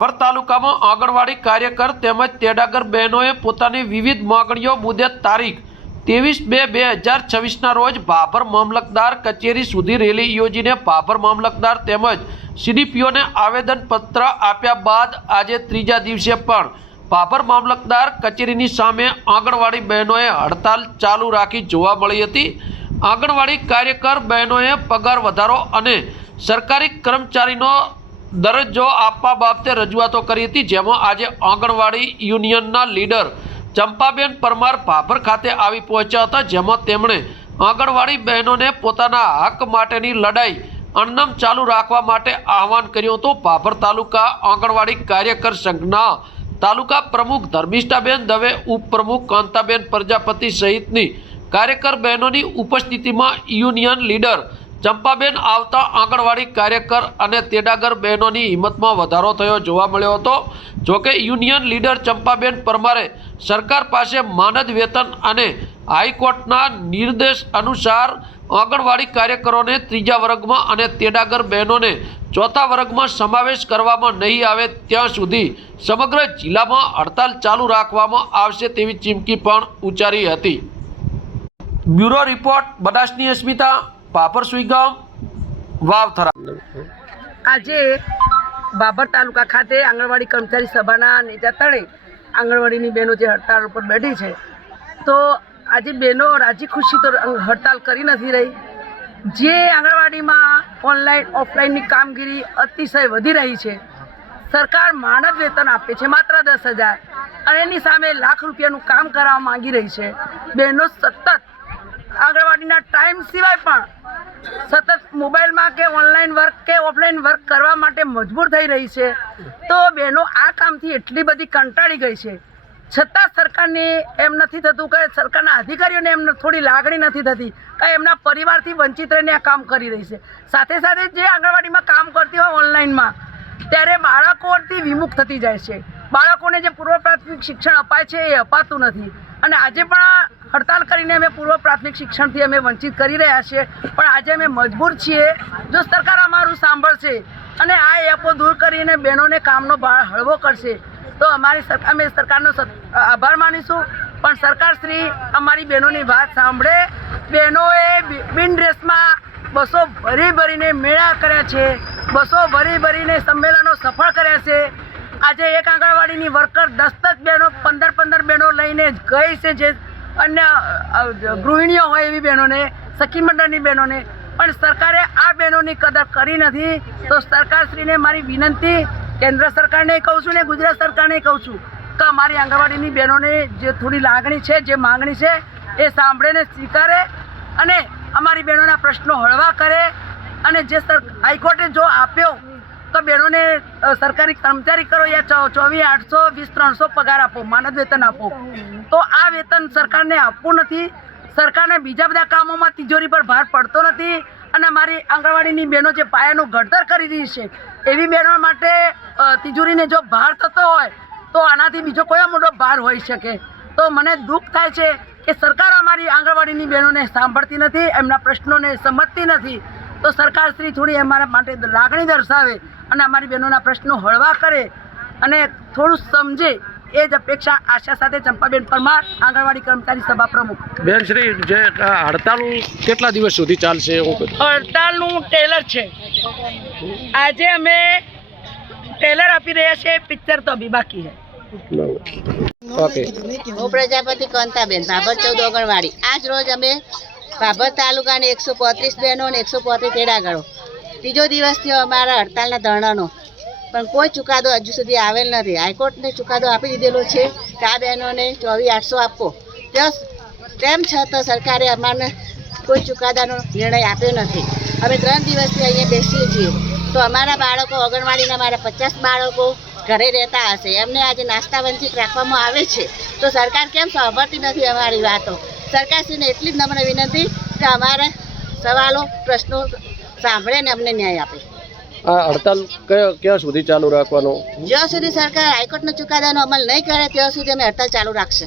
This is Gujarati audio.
પર તાલુકામાં આંગણવાડી કાર્યકર તેમજ તેડાગર બહેનોએ પોતાની વિવિધ માંગણીઓ મુદ્દે તારીખ 23/2/2026ના રોજ ભાભર મામલતદાર કચેરી સુધી રેલી યોજીને ભાભર મામલતદાર તેમજ સીડીપીઓને આવેદનપત્ર આપ્યા બાદ આજે ત્રીજા દિવસે પણ ભાભર મામલતદાર કચેરીની સામે આંગણવાડી બહેનોએ હડતાલ ચાલુ રાખી જોવા મળી હતી। આંગણવાડી કાર્યકર બહેનોએ પગાર વધારો અને સરકારી કર્મચારીનો દરજ્જો આપવા બાબતે રજૂઆતો કરી હતી, જેમાં આજે આંગણવાડી યુનિયનના લીડર ચંપાબેન પરમાર ભાભર ખાતે આવી પહોંચ્યા હતા, જેમાં તેમણે આંગણવાડી બહેનોને પોતાના હક માટેની લડાઈ અણનમ ચાલુ રાખવા માટે આહવાન કર્યું હતું। ભાભર તાલુકા આંગણવાડી કાર્યકર સંઘના તાલુકા પ્રમુખ ધર્મિષ્ઠાબેન દવે, ઉપપ્રમુખ કાંતાબેન પ્રજાપતિ સહિતની કાર્યકર બહેનોની ઉપસ્થિતિમાં યુનિયન લીડર ચંપાબેન આવતા આંગણવાડી કાર્યકર અને તેડાગર બહેનોની હિંમતમાં વધારો થયો જોવા મળ્યો હતો। જોકે યુનિયન લીડર ચંપાબેન પરમારે સરકાર પાસે માનદ વેતન અને હાઈકોર્ટના નિર્દેશ અનુસાર આંગણવાડી કાર્યકરોને ત્રીજા વર્ગમાં અને તેડાગર બહેનોને ચોથા વર્ગમાં સમાવેશ કરવામાં નહીં આવે ત્યાં સુધી સમગ્ર જિલ્લામાં હડતાલ ચાલુ રાખવામાં આવશે તેવી ચીમકી પણ ઉચ્ચારી હતી। બ્યુરો રિપોર્ટ બનાસની અસ્મિતા, ભાભર સુઈગામ, વાવથરા। આજે ભાભર તાલુકા ખાતે આંગણવાડી કર્મચારી સભાના નેજા તળે આંગણવાડીની બહેનો જે હડતાળ ઉપર બેઠી છે, તો આજે બહેનો રાજી ખુશી તો હડતાળ કરી નથી રહી। જે આંગણવાડીમાં ઓનલાઈન ઓફલાઈનની કામગીરી અતિશય વધી રહી છે, સરકાર માનદ વેતન આપે છે માત્ર 10,000 અને એની સામે લાખ રૂપિયાનું કામ કરાવવા માંગી રહી છે। બહેનો સતત આંગણવાડીના ટાઈમ સિવાય પણ સતત મોબાઈલમાં કે ઓનલાઈન વર્ક કે ઓફલાઈન વર્ક કરવા માટે મજબૂર થઈ રહી છે। તો બહેનો આ કામથી એટલી બધી કંટાળી ગઈ છે, છતાં સરકારને એમ નથી થતું કે સરકારના અધિકારીઓને એમ થોડી લાગણી નથી થતી કે એમના પરિવારથી વંચિત રહીને આ કામ કરી રહી છે। સાથે સાથે જે આંગણવાડીમાં કામ કરતી હોય ઓનલાઈનમાં, ત્યારે બાળકોથી વિમુખ થતી જાય છે। બાળકોને જે પૂર્વ પ્રાથમિક શિક્ષણ અપાય છે એ અપાતું નથી અને આજે પણ હડતાલ કરીને અમે પૂર્વ પ્રાથમિક શિક્ષણથી અમે વંચિત કરી રહ્યા છીએ, પણ આજે અમે મજબૂર છીએ। જો સરકાર અમારું સાંભળશે અને આ એપો દૂર કરીને બહેનોને કામનો ભાર હળવો કરશે તો અમે સરકારનો આભાર માનીશું, પણ સરકારશ્રી અમારી બહેનોની વાત સાંભળે। બહેનોએ બિન ડ્રેસમાં બસો ભરી ભરીને મેળા કર્યા છે, બસો ભરી ભરીને સંમેલનો સફળ કર્યા છે। આજે એક આંગણવાડીની વર્કર 10 બહેનો 15 બહેનો લઈને ગઈ છે, જે અન્ય ગૃહિણીઓ હોય એવી બહેનોને, સખી મંડળની બહેનોને, પણ સરકારે આ બહેનોની કદર કરી નથી। તો સરકારશ્રીને મારી વિનંતી, કેન્દ્ર સરકારને કહું છું ને ગુજરાત સરકારને કહું છું કે અમારી આંગણવાડીની બહેનોને જે થોડી લાગણી છે, જે માંગણી છે એ સાંભળીને સ્વીકારે અને અમારી બહેનોના પ્રશ્નો હળવા કરે અને જે હાઈકોર્ટે જો આપ્યો તો બહેનોને સરકારી કર્મચારી કરો યા 24,800 20,300 પગાર આપો, માનદ વેતન આપો। તો આ વેતન સરકારને આપવું નથી। સરકારને બીજા બધા કામોમાં તિજોરી પર ભાર પડતો નથી અને અમારી આંગણવાડીની બહેનો જે પાયાનું ઘડતર કરી રહી છે એવી બહેનો માટે તિજોરીને જો ભાર થતો હોય તો આનાથી બીજો કોઈ મોટો ભાર હોઈ શકે। તો મને દુઃખ થાય છે કે સરકાર અમારી આંગણવાડીની બહેનોને સાંભળતી નથી, એમના પ્રશ્નોને સમજતી નથી। તો સરકારશ્રી થોડી અમારા માટે લાગણી દર્શાવે અને અમારી બહેનોના પ્રશ્નો હળવા કરે અને થોડું સમજે, એ જ અપેક્ષા આશા સાથે ચંપાબેન પરમાર, આંગણવાડી કર્મચારી સભા પ્રમુખ। બેન શ્રી, જે હડતાલ કેટલા દિવસ સુધી ચાલશે? હડતાલનું ટેલર છે, આજે અમે ટેલર આપી રહ્યા છીએ, પિક્ચર તો અભી બાકી છે। હું પ્રજાપતિ કાંતાબેન, ભાભર 14 આંગણવાડી। આજ રોજ અમે ભાભર તાલુકાની 135 બહેનો અને 135 તેડાગરો ત્રીજો દિવસ થયો અમારા હડતાલના ધરણાનો, પણ કોઈ ચુકાદો હજુ સુધી આવેલ નથી। હાઈકોર્ટને ચુકાદો આપી દીધેલો છે કે આ બહેનોને 24,800 આપો, તેમ છતાં સરકારે અમારે કોઈ ચુકાદાનો નિર્ણય આપ્યો નથી। અમે 3 દિવસથી અહીંયા બેસીએ છીએ, તો અમારા બાળકો આંગણવાડીના અમારા 50 બાળકો ઘરે રહેતા હશે, એમને આજે નાસ્તા વંચિત રાખવામાં આવે છે। તો સરકાર કેમ સાંભળતી નથી અમારી વાતો? સરકારશ્રીને એટલી જ નમ્ર વિનંતી કે અમારા સવાલો પ્રશ્નો સાંભળે ને અમને ન્યાય આપે। આ હડતાલ ક્યાં સુધી ચાલુ રાખવાનો? જ્યાં સુધી સરકાર હાઈકોર્ટનો ચુકાદાનો અમલ નહીં કરે ત્યાં સુધી અમે હડતાલ ચાલુ રાખશે।